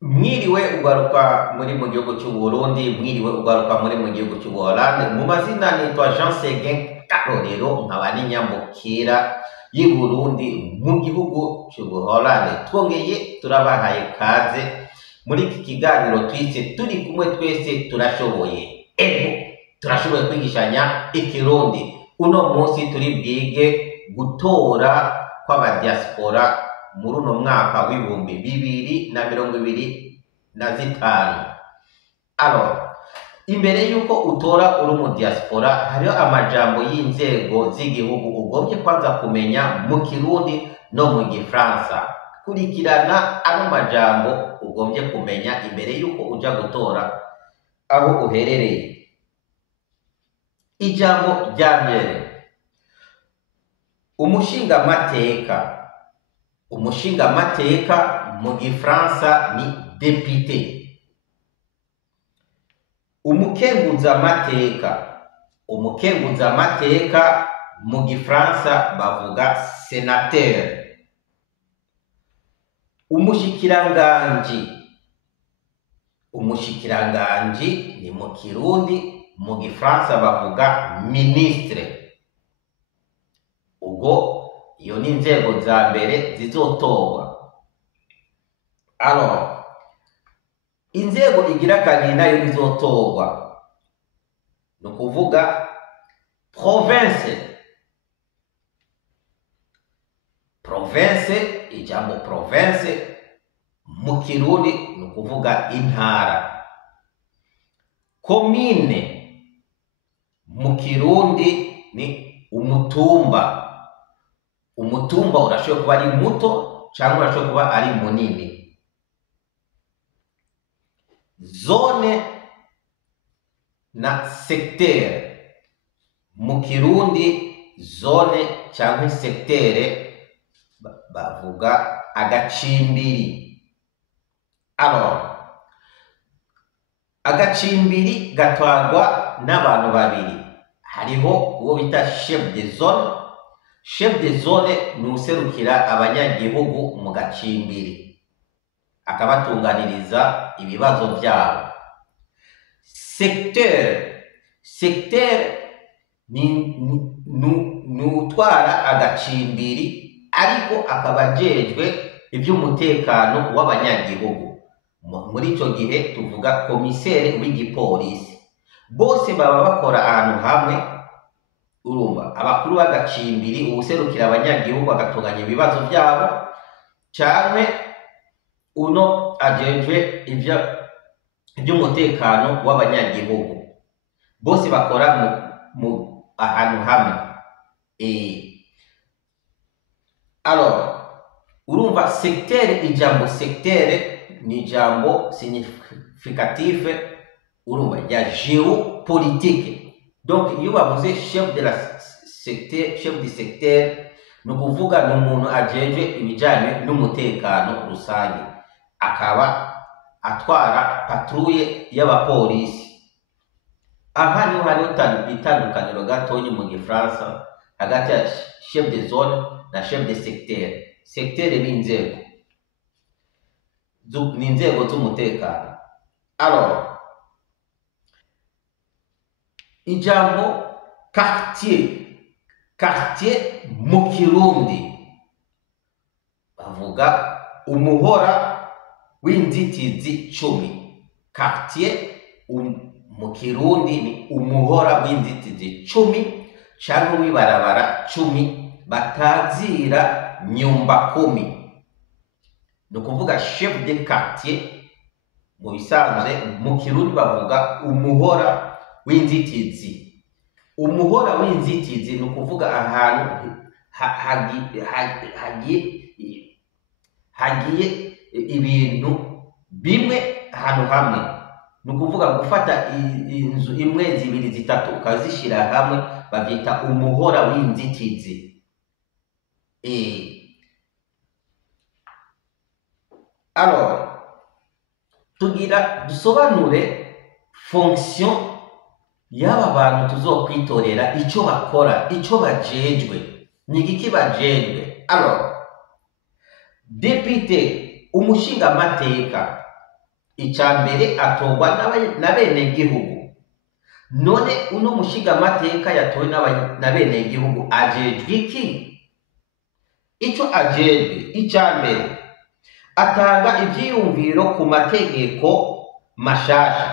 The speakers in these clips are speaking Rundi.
Mwiriwe ugaruka muri mu gihugu cy'u Burundi, mwiriwe ugaruka muri mu gihugu cy'u Buholande. Mu mazina nitwa Jean Seguin Karorero, nkaba ni nyambukira y'i Burundi mu gihugu cy'u Buholande. Twongeye turabahaye kaze muri iki kiganiro twise turi kumwe twese turashoboye. Turashoboye kwigishanya ikirundi. Uno munsi turi bwige gutora kw'abadiaspora muri uno mwaka w'ibihumbi 2025. Imbere yuko utora uri mu diaspora, hariho amajambo y'inzego z'igihugu ugombye kwanza kumenya mu Kirundi no mu Gifaransa. Kurikirana ano majambo ugombye kumenya imbere yuko uja gutora aho uherereye. Ijambo rya mbere, umushingamateka. Umushingamateka mu Gifaransa ni député. Umukenguzamateka. Umukenguzamateka mu Gifaransa bavuga sénateur. Umushikiranganji. Umushikiranganji ni mu Kirundi, mu Gifaransa bavuga ministre. Ubwo iyo ni inzego za mbere zizotorwa. Inzego igira kabiri nayo izotorwa, ni ukuvuga province. Province, ijambo province mu Kirundi ni ukuvuga intara. Commune mu Kirundi ni umutumba. Umutumba urashobora kuba ari muto cyangwa urashobora kuba ari munini. Zone na secteur. Mu Kirundi zone cyangwa secteur bavuga agacimbiri. Agacimbiri gatwarwa n'abantu babiri. Hariho uwo bita chef de zone. Chef de zone ni userukira abanyagihugu mu gacimbiri, akabatunganiriza ibibazo byabo. Secteur. Secteur ni utwara agacimbiri ariko akaba ajejwe iby'umutekano w'abanyagihugu. Muri icyo gihe tuvuga komiseri w'igipolisi. Bose baba bakora ahantu hamwe. Urumva abakuru b'agacimbiri, ubuserukira abanyagihugu agatunganya ibibazo byabo, cyane uno ajejwe iby'umutekano w'abanyagihugu. Bose bakora mu ahantu hamwe. Urumva secteur, ijambo secteur ni ijambo significatif, urumva ya géopolitique. Donc iyo bavuze chef de secteur ni ukuvuga ni umuntu ajejwe ibijyanye n'umutekano rusange, akaba atwara patrouille y'abapolisi. Aha niho hariho itandukaniro gatoya mu Gifaransa hagati ya chef de zone na chef de secteur. Secteur ni inzego z'umutekano. Ijambo quartier. Quartier mu Kirundi bavuga umuhora w'inzitizi 10. Quartier mu Kirundi ni umuhora w'inzitizi 10 cyangwa w'ibarabara 10 batazira nyumba 10. Ni ukuvuga chef de quartier mu bisanzwe mu Kirundi bavuga umuhora w'inzitizi. Umuhora w'inzitizi ni ukuvuga ahantu hagiye ibintu bimwe ahantu hamwe. Ni ukuvuga gufata inzu imwe, zibiri, zitatu ukazishyira hamwe babyita umuhora w'inzitizi. Tugira dusobanure fonction y'aba bantu tuzokwitorera, icyo bakora, icyo bajejwe. Ni iki bajejwe? Député, umushingamateka. icya mbere atorwa na bene gihugu. None uno mushingamateka yatowe na bene gihugu ajejwe iki? Icyo ajejwe icya mbere atanga ivyiyumviro ku mategeko mashasha.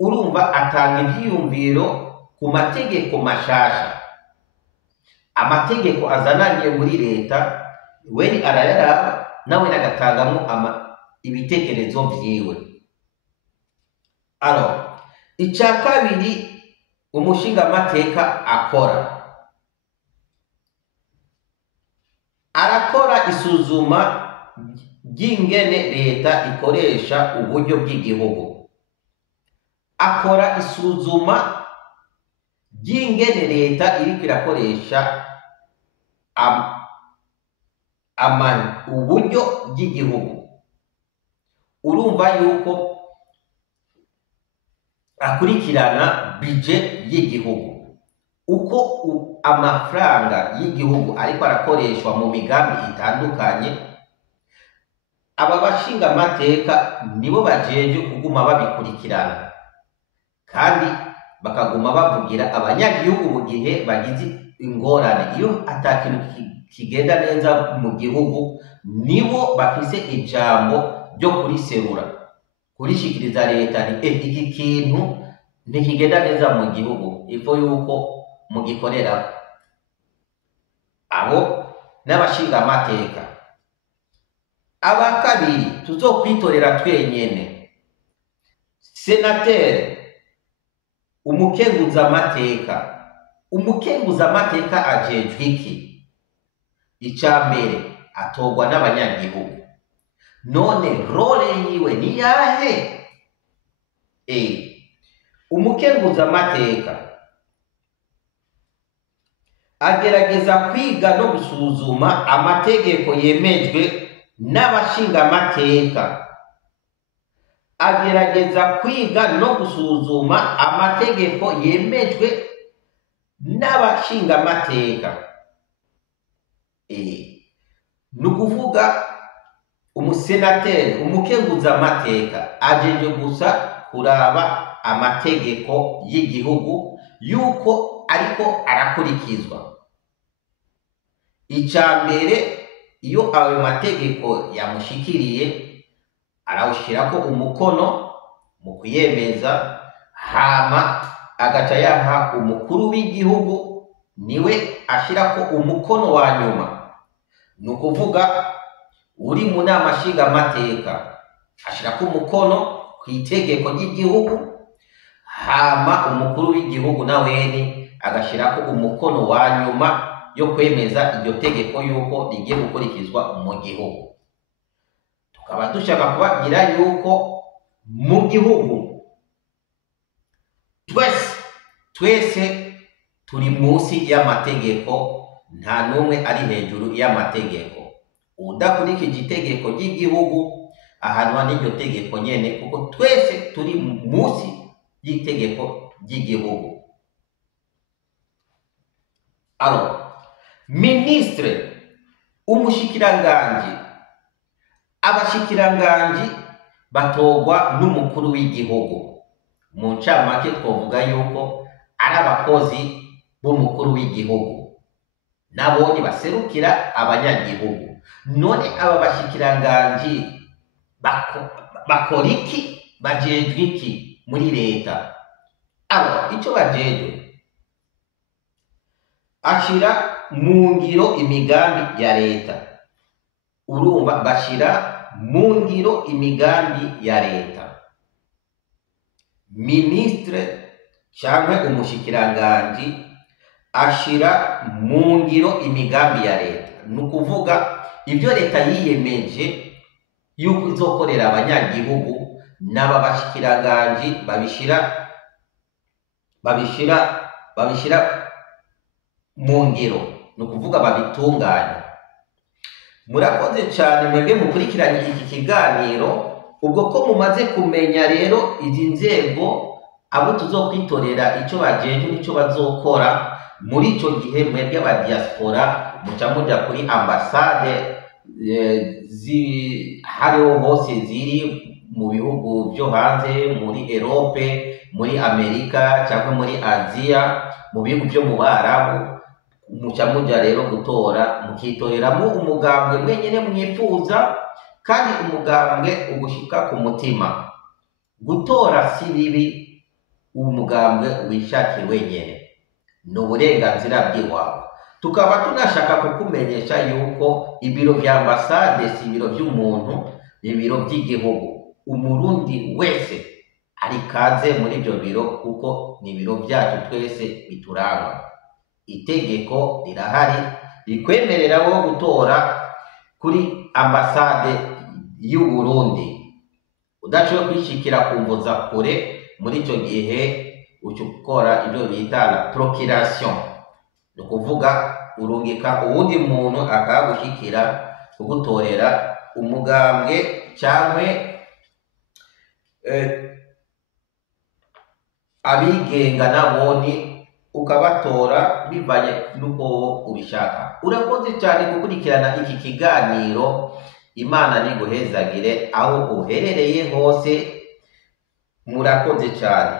Urumva atanga ivyiyumviro ku mategeko mashasha. Amategeko azananiye muri leta we arayaraba nawe nagatangamo ibitekerezo vyiwe. Icya kabiri umushingamateka arakora isuzuma ry'ingene leta ikoresha uburyo bw'igihugu. Akora isuzuma ry'ingene leta iriko irakoresha uburyo bw'igihugu. Urumva yuko akurikirana budget y'igihugu, uko amafaranga y'igihugu ariko arakoreshwa mu migambi itandukanye. Aba bashingamateka nibo bajeje kuguma babikurikirana kandi bakaguma bavugira abanyagihugu mu gihe bagize ingorane. Iyo atakintu kigenda neza mu gihugu, nibo bafise ijambo ryo kuriserura, kurishikiriza leta ni iki kintu ntikigenda neza mu gihugu, ifo yuko mugikorera. Abo n'abashingamateka. Aba kabiri tuzokwitorera twenyene, senateri, umukenguzamateka. Umukenguzamateka ajejwe iki? Icya mbere atorwa n'abanyagihugu. None role yiwe ni yahe? Umukenguzamateka agerageza kwiga no gusuzuma amategeko yemejwe n'abashingamateka. Agerageza kwiga no gusuzuma amategeko yemejwe n'abashingamateka. Nukuvuga umusenateri, umukenguzamateka ajeje gusa kuraba amategeko y'igihugu yuko ariko arakurikizwa. Icya mbere, iyo ayo mategeko yamushikiriye arawushirako umukono mu kuyemeza, hama agaca yaha umukuru w'igihugu, niwe ashirako umukono wa nyuma. Nukuvuga uri mu nama nshingamateka ashirako umukono ku itegeko ry'igihugu, hama umukuru w'igihugu nawene agashirako umukono wa nyuma yo kwemeza iryo tegeko yuko rigiye gukurikizwa mu gihugu. Tukaba dushaka kubabwira yuko mu gihugu twese turi munsi y'amategeko, nta n'umwe ari hejuru y'amategeko. Udakurikije itegeko ry'igihugu ahanwa n'iryo tegeko nyene, kuko twese turi munsi y'itegeko ry'igihugu. Ministre, umushikiranganji. Abashikiranganji batorwa n'umukuru w'igihugu. Mu ncamake twovuga yuko ari abakozi b'umukuru w'igihugu, nabo ni baserukira abanyagihugu. None aba bashikiranganji bakora iki? Bajejwe iki muri leta? Icyo bajejwe, ashira mu ngiro imigambi ya leta. Urumva bashira mu ngiro imigambi ya leta. Ministre cyangwa umushikiranganji ashira mu ngiro imigambi ya leta. Nukuvuga ibyo leta yiyemeje yuko izokorera abanyagihugu, n'aba bashikiranganji babishira mu ngiro, nukuvuga babitunganya. Murakoze cyane mwebwe mukurikiranye iki kiganiro. Ubwo ko mumaze kumenya rero izi nzego, abo tuzokwitorera icyo bajeje n'icyo bazokora, muri icyo gihe mwebwe aba diaspora muca muja kuri ambasade hariho hose ziri mu bihugu byo hanze, muri Erope, muri Amerika cyangwa muri Aziya, mu bihugu byo mu Barabu, muca mujya rero gutora, mukitoreramo umugambwe mwenyene mwifuza, kandi umugambwe ugushika ku mutima. Gutora si bibi, umugambwe wishakiye wenyene, ni uburenganzira bw'iwawe. Tukaba tunashaka kukumenyesha yuko ibiro vya ambasade si ibiro by'umuntu, ni ibiro by'igihugu. Umurundi wese ari kaze muri ibyo biro, kuko ni ibiro byacu twese bituranga. Itegeko rirahari rikwemerera wo gutora kuri ambasade y'u Burundi. Udashoboye kwishikira kumbuza kure, muri icyo gihe ucukora ibyo bita la procuration, ni ukuvuga urungika uwundi muntu akagushikira kugutorera umugambwe cyangwa abigenga naboni ukabatora bivanye nuko ubishaka. Urakoze cyane gukurikirana iki kiganiro. Imana niguhezagire aho uherereye hose. Murakoze cyane.